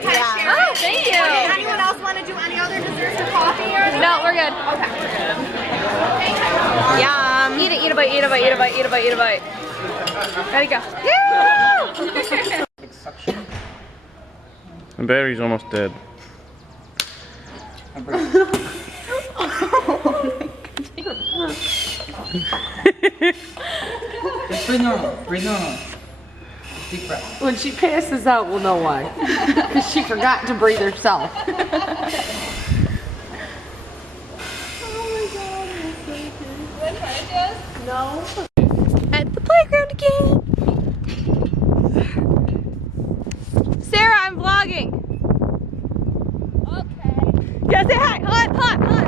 to kind of share it. Oh, thank you. Okay, anyone else want to do any other desserts or coffee or anything? No, we're good. Yum. Eat it, eat a bite, eat a bite, eat a bite, eat a bite, eat a bite. Gotta go. The battery's almost dead. Just breathe normal. Breathe normal. Deep breath. When she passes out, we'll know why. Because she forgot to breathe herself. No. At the playground again. Sarah, I'm vlogging. Okay. Yeah, say hi. Hot, hot, hot.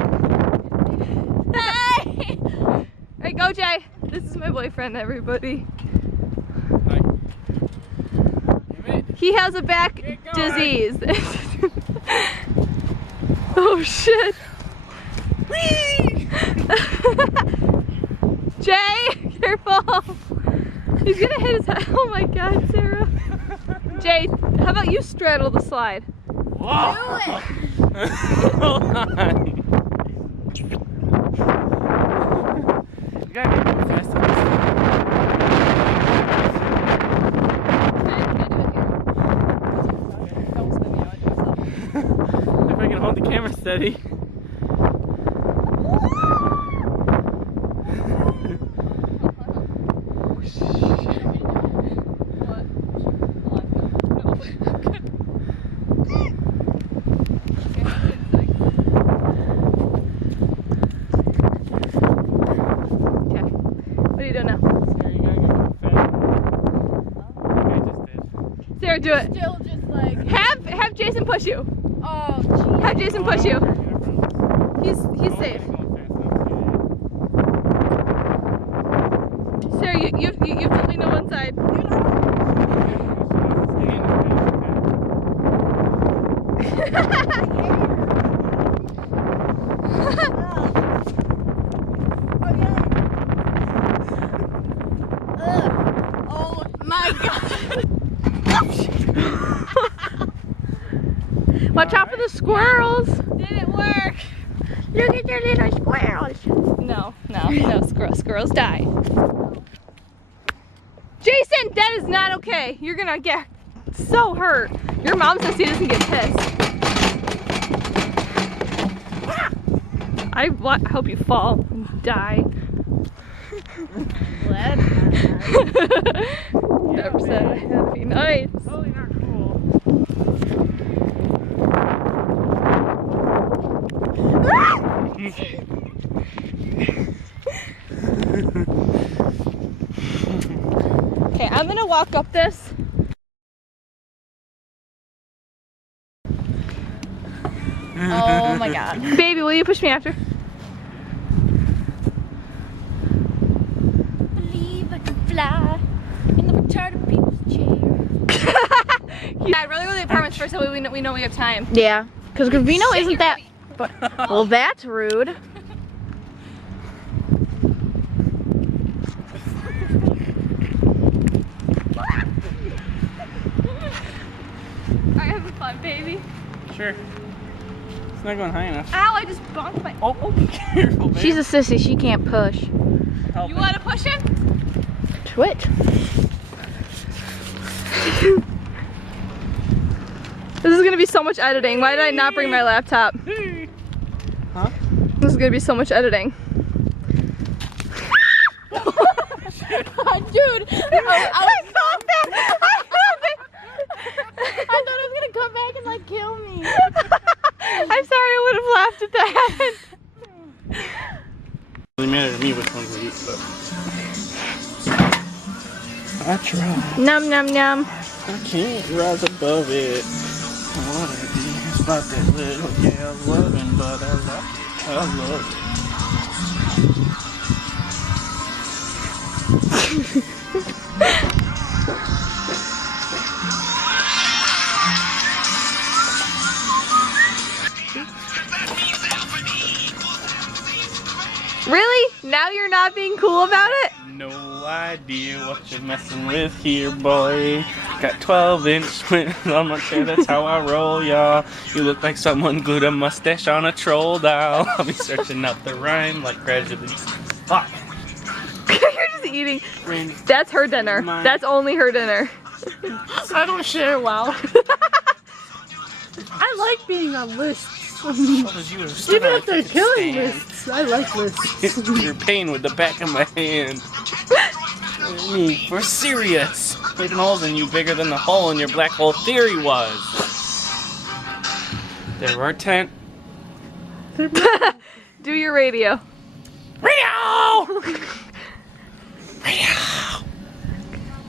Hi. Alright, go Jay. This is my boyfriend, everybody. Hi. He has a back disease. Oh shit. Jay, careful. He's gonna hit his head. Oh my god, Sarah. Jay, how about you straddle the slide? Whoa. Do it. Hold on. You gotta get going fast on this. If I can hold the camera steady. What are you doing now? Sarah, you gotta get going fast. Like I just did. Sarah, do it. Still just like, Have Jason push you. oh, geez. Have Jason push you. He's safe. Sarah, you have to lean to one side. Oh my god. Watch out for the squirrels. Didn't work. Look at your little squirrels. No, squirrels die. Jason, that is not okay. You're gonna get so hurt. Your mom says he doesn't get pissed. I hope you fall and die. Never said I had to be nice. Totally not cool. Okay, I'm gonna walk up this. Oh my god. Baby, will you push me after? Believe I can fly in the retarded people's chair. Yeah, I'd rather go to the apartments first so we know we have time. Yeah, because Gravino isn't that. But, well, that's rude. Alright, having fun, baby. Sure. It's not going high enough. Ow, I just bonked my. Oh, careful, babe. She's a sissy. She can't push. Help You me. want to push him? Twitch. This is gonna be so much editing. Why did I not bring my laptop? Huh? This is gonna be so much editing. Dude, I caught that! I thought it was gonna come back and like kill me. I'm sorry, I would have laughed at that. It really matters to me which one we eat, but I try. Num num num. I can't rise above it. What I do is about that little gal loving, but I love it. Really? Now you're not being cool about it? No idea what you're messing with here, boy. Got 12-inch on my chair, that's how I roll, y'all. You look like someone glued a mustache on a troll doll. I'll be searching up the rhyme like gradually. Fuck. You're just eating. That's her dinner. That's only her dinner. I don't share, wow. I like being on lists. Even if they're killing lists, I like lists. You're pain with the back of my hand. Me, we're serious. Putting holes in you bigger than the hole in your black hole theory was. There were 10. Do your radio. Radio!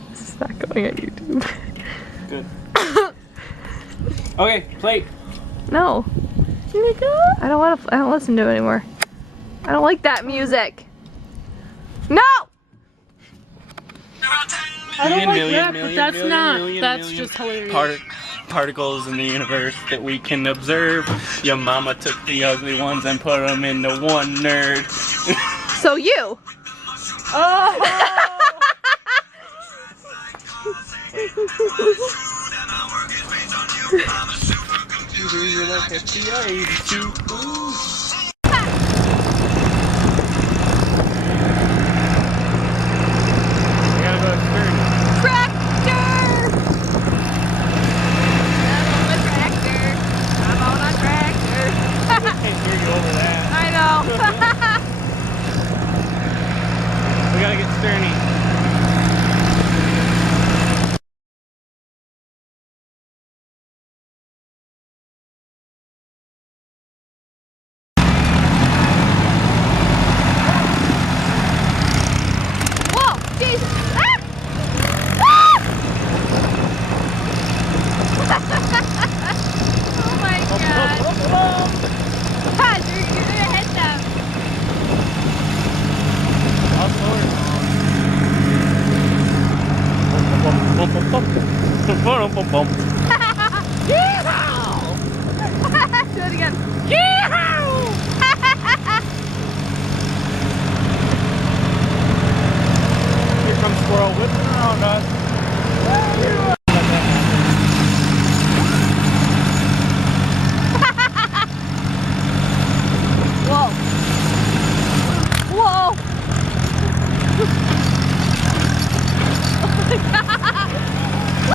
This is not going on YouTube. Good. Okay, play. No. I don't want to. I don't listen to it anymore. I don't like that music. No. I don't like rap, but that's not. That's just hilarious. Particles in the universe that we can observe. Your mama took the ugly ones and put them into one nerd. So you. Oh. You're like a TI-82. We gotta get Sterny. Whoa, Jesus! Ah! Ah! Oh my God! God, you're gonna hit them. Yeehaw! Do it again. Yeehaw! Here comes Squirrel whipping around us.